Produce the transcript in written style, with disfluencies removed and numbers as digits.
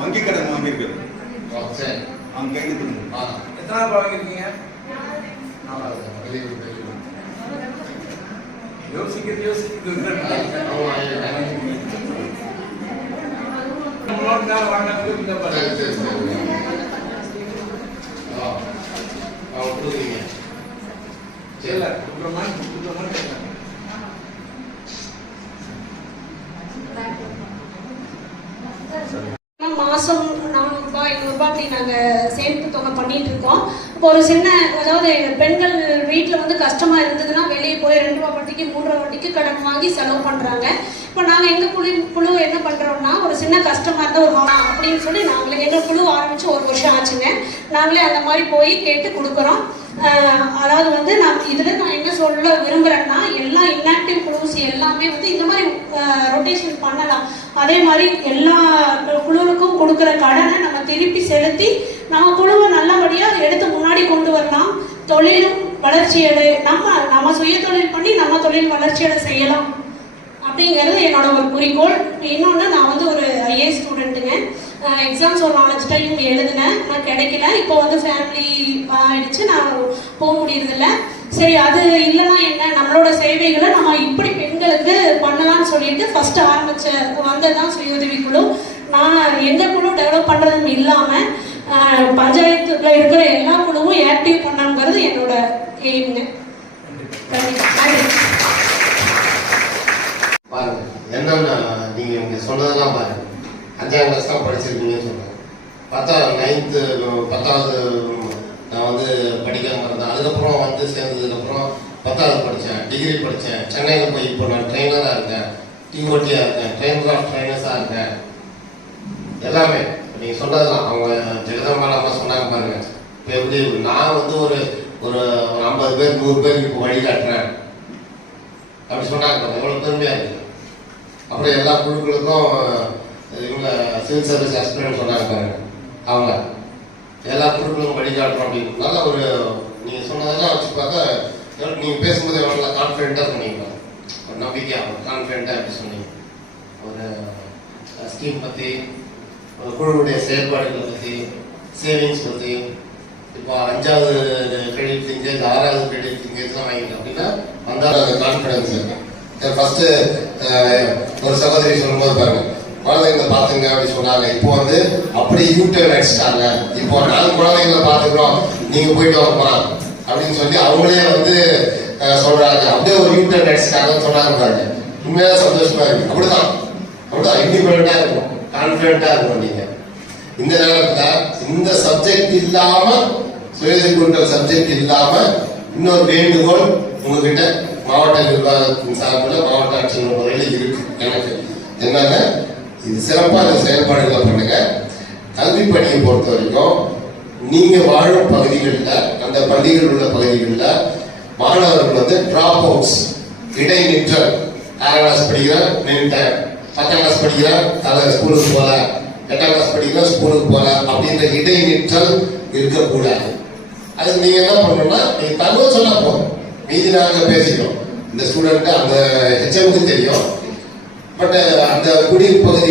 வங்கி கடன் வாங்கியிருக்கிறது. அவங்க கைது எத்தனை வாங்கியிருக்கீங்க? மாசம் 400 ரூபாய் 500 ரூபாய் அப்படி நாங்கள் சேமிப்பு தொகை பண்ணிட்டு இருக்கோம். இப்போ ஒரு சின்ன, அதாவது பெண்கள் வீட்டில் வந்து கஷ்டமாக இருந்ததுன்னா வெளியே போய் 2 ரூபா வட்டிக்கு 3 ரூபா வட்டிக்கு கடன் வாங்கி செலவு பண்ணுறாங்க. இப்போ நாங்கள் எங்கள் குழு என்ன பண்ணுறோம்னா, ஒரு சின்ன கஷ்டமாக இருந்தால் ஒரு அப்படின்னு சொல்லி நாங்களே எங்கள் குழு ஆரம்பித்து 1 வருஷம் ஆச்சுங்க. நாங்களே அந்த மாதிரி போய் கேட்டு கொடுக்குறோம். அதாவது வந்து நான் என்ன சொல்ல விரும்புகிறேன்னா, எல்லா இன்ஆக்டிவ் குழுஸ் எல்லாமே வந்து இந்த மாதிரி ரொட்டேஷன் பண்ணலாம். அதே மாதிரி எல்லா குழுவுக்கும் கொடுக்குற கடனை நம்ம திருப்பி செலுத்தி நம்ம குழுவை நல்லபடியாக எடுத்து முன்னாடி கொண்டு வரலாம். தொழிலும் வளர்ச்சியடை, நம்ம சுய தொழில் பண்ணி நம்ம தொழில் வளர்ச்சியடை செய்யலாம் அப்படிங்கிறது என்னோட ஒரு குறிக்கோள். இன்னொன்று, நான் வந்து ஒரு ஐஏ ஸ்டூடெண்ட்டுங்க. எக்ஸாம்ஸ் ஒரு 4 டைம் எழுதினேன், நான் கிடைக்கல. இப்போ வந்து ஃபேமிலி ஆயிடுச்சு, நான் போக முடியறதில்ல. சரி, அது இல்லைன்னா என்ன, நம்மளோட சேவைகளை நம்ம இப்படி பெண்களுக்கு பண்ணலாம்னு சொல்லிட்டு ஃபர்ஸ்ட் வந்ததுதான் சுய உதவி குழு. நான் எந்த குழு டெவலப் பண்ணுறதுன்னு இல்லாமல் பஞ்சாயத்துல இருக்கிற எல்லா குழுவும் ஆக்டிவ் பண்ணணுங்கிறது என்னோட எய்ம்ங்க. பாருங்க, என்னன்னா நீங்க சொன்னதெல்லாம் பாருங்க. 5ஆம் கிளாஸ் தான் படிச்சிருக்கீங்கன்னு சொன்னாங்க. 10வது நான் வந்து படிக்காம இருந்தேன். அதுக்கப்புறம் வந்து சேர்ந்ததுக்கப்புறம் 10வது படித்தேன், டிகிரி படித்தேன். சென்னையில் போய் இப்போ நான் ட்ரெயினராக இருக்கேன், டிஓடியாக இருக்கேன், ட்ரெயினர் ஆஃப் ட்ரெயினர்ஸாக இருக்கேன். எல்லாமே நீங்கள் சொன்னதெல்லாம் அவங்க ஜெகதம்மா சொன்னாங்க பாருங்க. இப்போ எப்படி நான் வந்து ஒரு 50 பேர் 100 பேருக்கு இப்போ வழிகாட்டுறேன் அப்படி சொன்னாங்க. எவ்வளோ பெருமையாக இருக்குது. அப்புறம் எல்லா குழுக்களுக்கும் இவங்க சிவில் சர்வீஸ் அஸ்பிரண்ட் சொன்னாங்க பாருங்க. அவங்க எல்லா குழுக்களுக்கும் வழிகாட்டுறோம் அப்படின்னு நல்ல ஒரு நீங்கள் சொன்னதெல்லாம் வச்சு பார்த்தா நீங்கள் பேசும்போது எவ்வளோ கான்ஃபிடென்ட்டாக சொன்னீங்க. ஒரு நம்பிக்கையாக ஒரு கான்ஃபிடென்ட்டாக எப்படி சொன்னீங்க. ஒரு ஸ்கீம் பற்றி, ஒரு குழுவுடைய செயல்பாடுகளை பற்றி, சேவிங்ஸ் பற்றி. இப்போ 5வது கிரெடிட் லிங்கேஜ் 6வது கிரெடிட் லிங்கேஜ்லாம் வாங்கிக்கலாம் அப்படின்னா வந்தால் அந்த கான்ஃபிடன்ஸ் இருக்கு. ஃபர்ஸ்ட் ஒரு சகோதரி சொல்லும்போது பாருங்க, குழந்தைங்களை பார்த்துங்க அப்படின்னு சொன்னாங்க. இப்போ வந்து அப்படி யூடியூப் அடிச்சிட்டாங்க. இப்போ 4 குழந்தைங்களை பார்த்துக்கிறோம், நீங்க போயிட்டு வரமா அப்படின்னு சொல்லி அவங்களே வந்து சொல்றாங்க. அப்படியே ஒரு யூடியூப் அடிச்சிட்டாங்கன்னு சொன்னாங்க பாருங்க. உண்மையான சந்தோஷமா இருக்கு. அப்படிதான் இண்டிபெண்டா இருக்கும், கான்பிடண்டா இருக்கும். நீங்க இந்த நேரத்துல இந்த சப்ஜெக்ட் இல்லாம, சுயேட்சை குழுக்கள் சப்ஜெக்ட் இல்லாம இன்னொரு வேண்டுகோள் உங்ககிட்ட மாவட்ட நிர்வாகத்தின் சார்பில் மாவட்ட ஆட்சியர் முறையில் இருக்கு. எனக்கு என்னங்க, இது சிறப்பான செயல்பாடுகளை பண்ணுங்க. கல்வி பணியை பொறுத்த வரைக்கும் நீங்க வாழும் பகுதிகளில், அந்த பள்ளிகள் உள்ள பகுதிகளில் மாணவர்கள் வந்து டிராப் அவுட்ஸ், இடைநிற்றல், 6ஆம் கிளாஸ் படிக்கிறேன் நின்றுட்டேன், 10ஆம் கிளாஸ் படிக்கிறேன் ஸ்கூலுக்கு போல, 8ஆம் கிளாஸ் படிக்கிறேன் ஸ்கூலுக்கு போல அப்படின்ற இடைநிற்றல் இருக்கக்கூடாது. அதுக்கு நீங்க என்ன பண்ணணும்னா, நீங்க தகவல் சொன்னா போதும், மீதி நாங்க பேசிக்கிறோம். இந்த ஸ்டூடெண்ட் அந்த ஹெச்எம்க்கு தெரியும். பட் அந்த குடியிருப்பு பகுதி